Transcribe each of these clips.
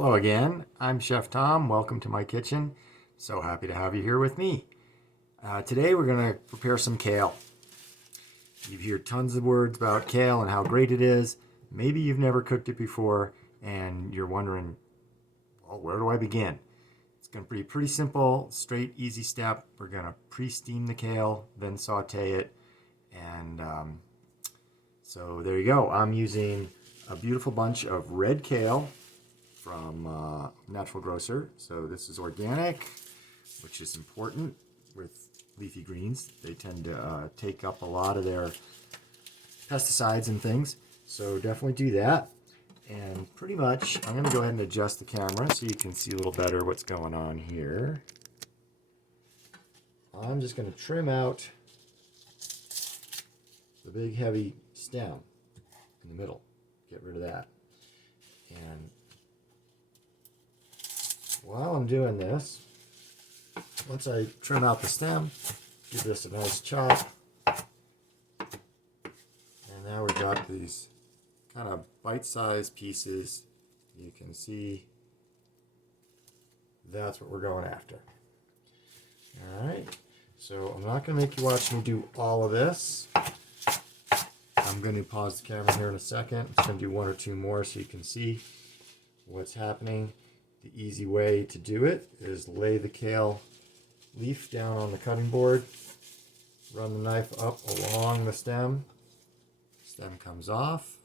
Hello again, I'm Chef Tom. Welcome to my kitchen. So happy to have you here with me. Today we're going to prepare some kale. You've heard tons of words about kale and how great it is. Maybe you've never cooked it before and you're wondering, well, where do I begin? It's going to be pretty simple, straight, easy step. We're going to pre-steam the kale, then saute it. And so there you go. I'm using a beautiful bunch of red kale from Natural Grocer. So this is organic, which is important with leafy greens. They tend to take up a lot of their pesticides and things. So definitely do that. And pretty much, I'm going to go ahead and adjust the camera so you can see a little better what's going on here. I'm just going to trim out the big heavy stem in the middle. Get rid of that. And while I'm doing this, once I trim out the stem, give this a nice chop. And now we've got these kind of bite-sized pieces. You can see that's what we're going after. Alright, so I'm not going to make you watch me do all of this. I'm going to pause the camera here in a second. I'm just going to do one or two more so you can see what's happening. The easy way to do it is lay the kale leaf down on the cutting board, run the knife up along the stem, stem comes off,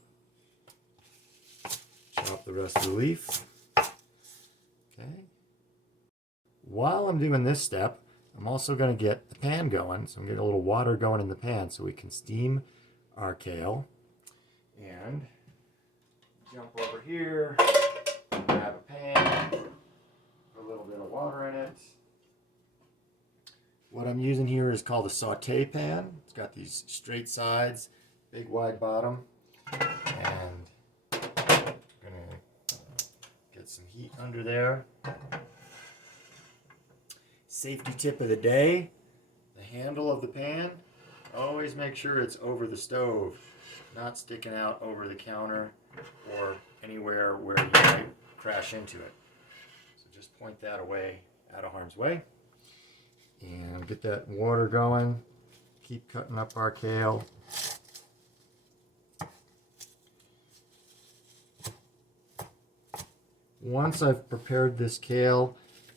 chop the rest of the leaf. Okay. While I'm doing this step, I'm also going to get the pan going, so I'm getting a little water going in the pan so we can steam our kale. And jump over here, grab a pan, put a little bit of water in it. What I'm using here is called a saute pan. It's got these straight sides, big wide bottom, and I'm gonna get some heat under there. Safety tip of the day, the handle of the pan, always make sure it's over the stove, not sticking out over the counter or anywhere where you might crash into it. So just point that away, out of harm's way. And get that water going. Keep cutting up our kale. Once I've prepared this kale,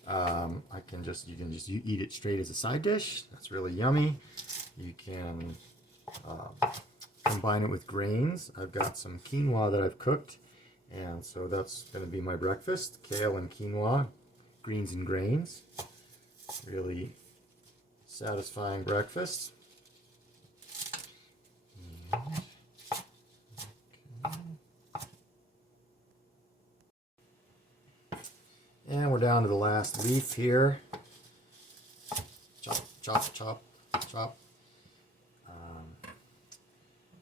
you can just eat it straight as a side dish. That's really yummy. You can combine it with grains. I've got some quinoa that I've cooked, and so that's going to be my breakfast. Kale and quinoa, greens and grains. Really satisfying breakfast. And we're down to the last leaf here. Chop, chop, chop, chop.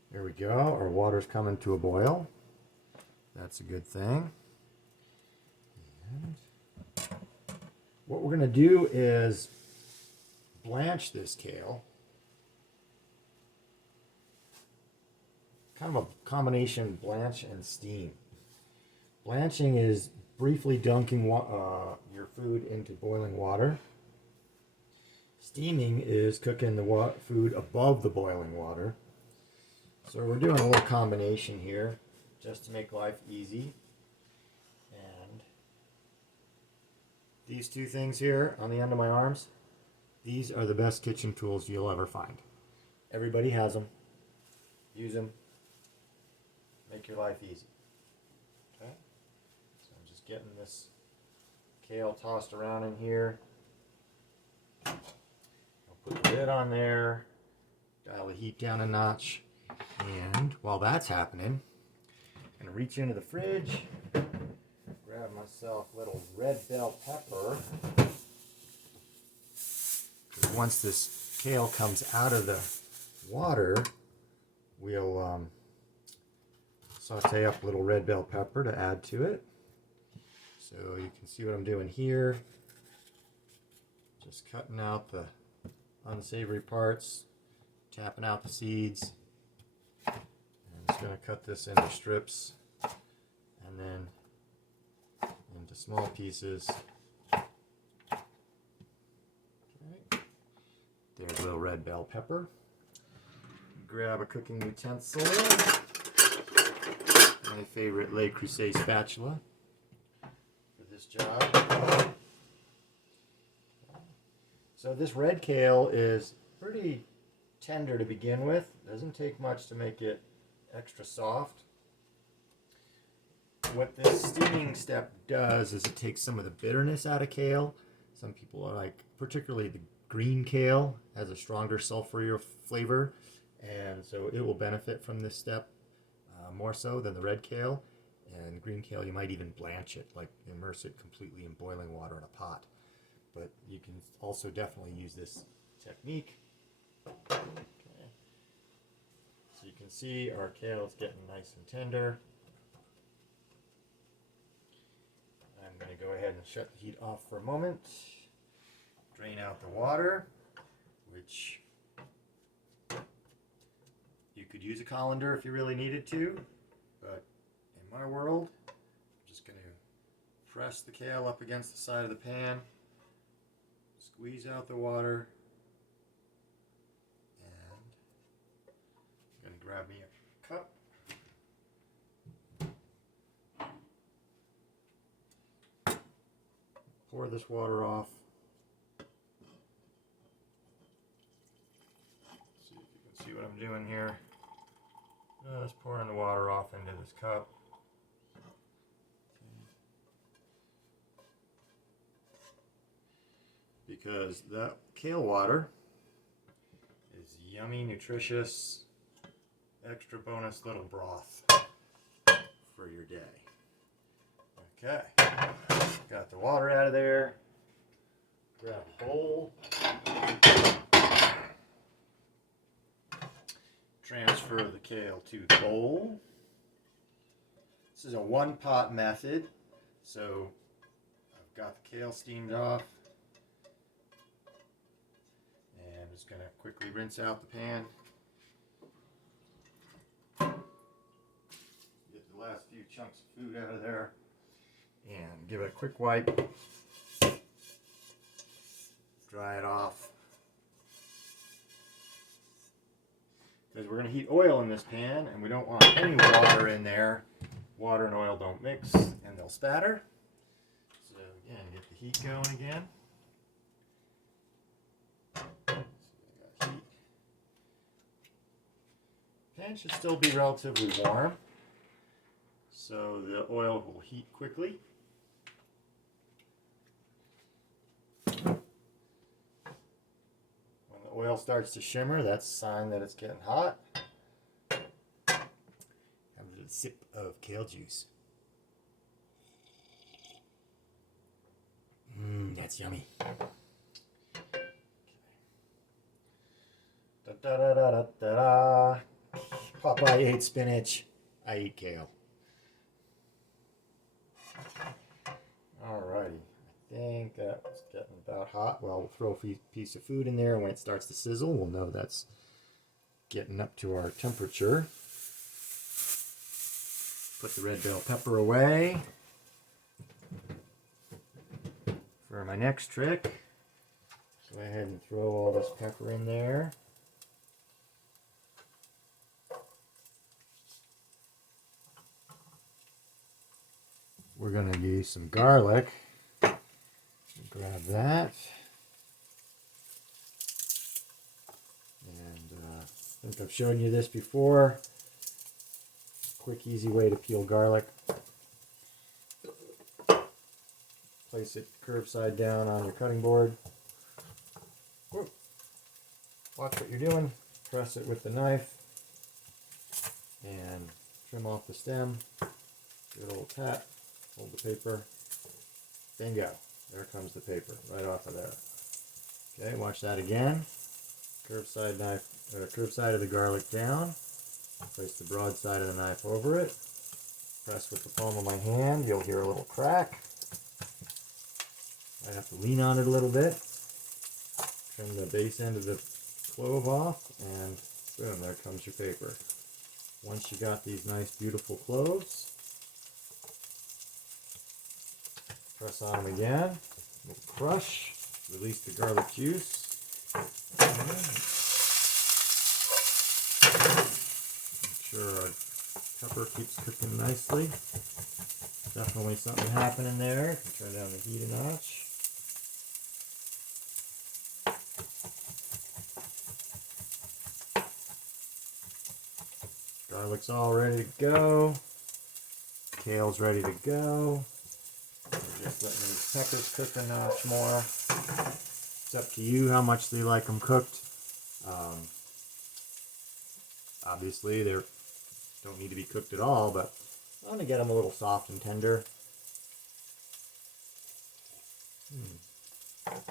There we go. Our water's coming to a boil. That's a good thing. And what we're going to do is blanch this kale. Kind of a combination blanch and steam. Blanching is briefly dunking your food into boiling water. Steaming is cooking the food above the boiling water. So we're doing a little combination here just to make life easy. And these two things here on the end of my arms, these are the best kitchen tools you'll ever find. Everybody has them. Use them. Make your life easy. Okay? So I'm just getting this kale tossed around in here. I'll put the lid on there. Dial the heat down a notch. And while that's happening, I'm going to reach into the fridge, grab myself a little red bell pepper. Once this kale comes out of the water, we'll saute up a little red bell pepper to add to it. So you can see what I'm doing here. Just cutting out the unsavory parts, tapping out the seeds. I'm just going to cut this into strips and then into small pieces. Okay. There's a little red bell pepper. Grab a cooking utensil. My favorite Le Creuset spatula for this job. So this red kale is pretty tender to begin with. Doesn't take much to make it extra soft. What this steaming step does is it takes some of the bitterness out of kale. Some people are like, particularly the green kale has a stronger sulfurier flavor, and so it will benefit from this step more so than the red kale. And green kale, you might even blanch it, like immerse it completely in boiling water in a pot. But you can also definitely use this technique. Okay. So you can see our kale is getting nice and tender. I'm going to go ahead and shut the heat off for a moment. Drain out the water, which you could use a colander if you really needed to, but in my world, I'm just going to press the kale up against the side of the pan, squeeze out the water, and I'm going to grab me a cup. Pour this water off. See if you can see what I'm doing here. Just pouring the water off into this cup. Because that kale water is yummy, nutritious, extra bonus little broth for your day. Okay, got the water out of there. Grab a bowl. Transfer the kale to the bowl. This is a one-pot method, so I've got the kale steamed off. And I'm just going to quickly rinse out the pan. Get the last few chunks of food out of there. And give it a quick wipe. Dry it off. Because we're going to heat oil in this pan, and we don't want any water in there. Water and oil don't mix, and they'll spatter. So again, get the heat going again. So I got heat. Pan should still be relatively warm, so the oil will heat quickly. Oil starts to shimmer, that's a sign that it's getting hot. Have a little sip of kale juice. That's yummy. Okay. Da da da da da da. Popeye ate spinach. I eat kale. Alrighty. I think that was getting about hot. Well, we'll throw a piece of food in there, and when it starts to sizzle, we'll know that's getting up to our temperature. Put the red bell pepper away. For my next trick, go ahead and throw all this pepper in there. We're going to use some garlic. Grab that. And I think I've shown you this before. Quick, easy way to peel garlic. Place it curved side down on your cutting board. Whoop. Watch what you're doing. Press it with the knife. And trim off the stem. Give it a little tap. Hold the paper. Bingo. There comes the paper, right off of there. Okay, watch that again. Curved side knife, curved side of the garlic down. Place the broad side of the knife over it. Press with the palm of my hand. You'll hear a little crack. I have to lean on it a little bit. Trim the base end of the clove off, and boom, there comes your paper. Once you got these nice, beautiful cloves, Press on them again. We'll crush. Release the garlic juice. Make sure our pepper keeps cooking nicely. Definitely something happening there. Can turn down the heat a notch. Garlic's all ready to go. Kale's ready to go. We're just letting these peppers cook a notch more. It's up to you how much you like them cooked. Obviously, they don't need to be cooked at all, but I want to get them a little soft and tender. Okay.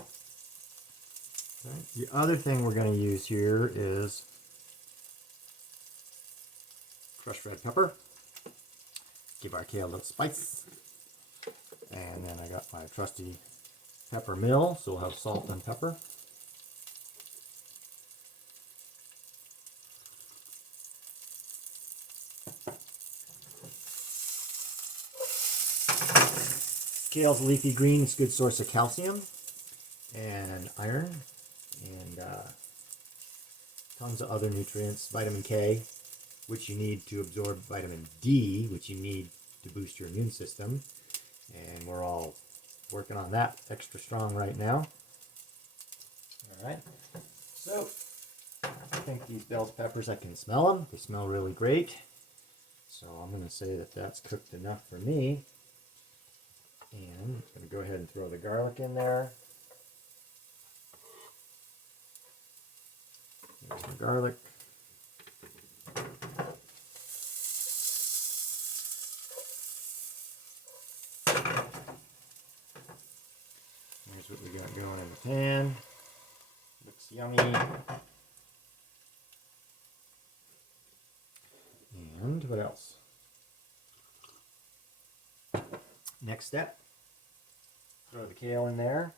The other thing we're going to use here is crushed red pepper. Give our kale a little spice. And then I got my trusty pepper mill, so we'll have salt and pepper. Kale's a leafy green. It's a good source of calcium and iron and tons of other nutrients. Vitamin K, which you need to absorb vitamin D, which you need to boost your immune system. And we're all working on that extra strong right now. All right. So I think these bell peppers, I can smell them. They smell really great. So I'm going to say that that's cooked enough for me. And I'm going to go ahead and throw the garlic in there. There's the garlic. Here's what we got going in the pan. Looks yummy. And what else? Next step. Throw the kale in there.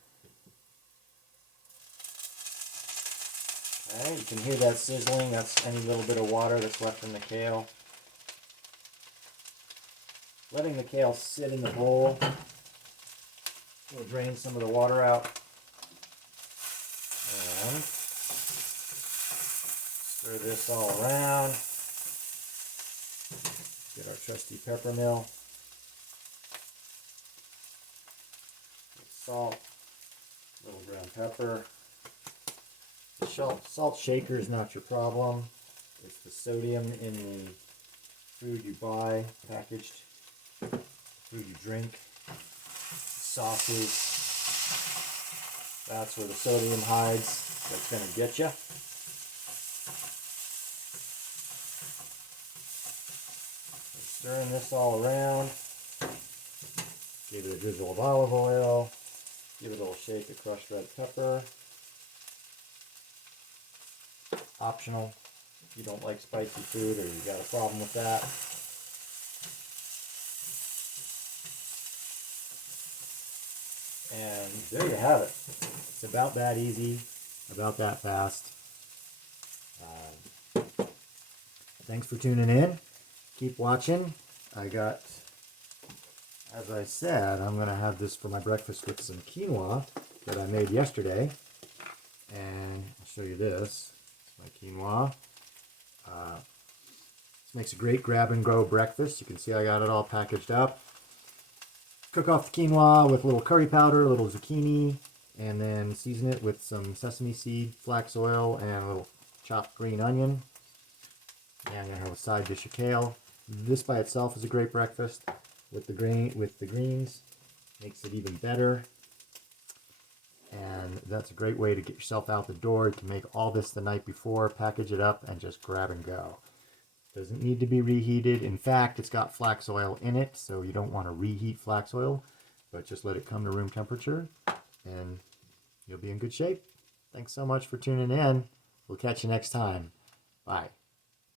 Alright, you can hear that sizzling. That's any little bit of water that's left in the kale. Letting the kale sit in the bowl will drain some of the water out. And stir this all around. Get our trusty pepper mill. Salt, little ground pepper. The salt shaker is not your problem. It's the sodium in the food you buy, packaged, food you drink, sauces. That's where the sodium hides. That's going to get you. Stirring this all around. Give it a drizzle of olive oil. Give it a little shake of crushed red pepper. Optional if you don't like spicy food or you got a problem with that. And there you have it. It's about that easy, about that fast. Thanks for tuning in. Keep watching. As I said, I'm going to have this for my breakfast with some quinoa that I made yesterday. And I'll show you this. It's my quinoa. This makes a great grab and go breakfast. You can see I got it all packaged up. Cook off the quinoa with a little curry powder, a little zucchini, and then season it with some sesame seed, flax oil, and a little chopped green onion. And I'm going to have a side dish of kale. This by itself is a great breakfast. With the greens, makes it even better. And that's a great way to get yourself out the door. You can make all this the night before, package it up, and just grab and go. Doesn't need to be reheated. In fact, it's got flax oil in it, so you don't want to reheat flax oil, but just let it come to room temperature, and you'll be in good shape. Thanks so much for tuning in. We'll catch you next time. Bye.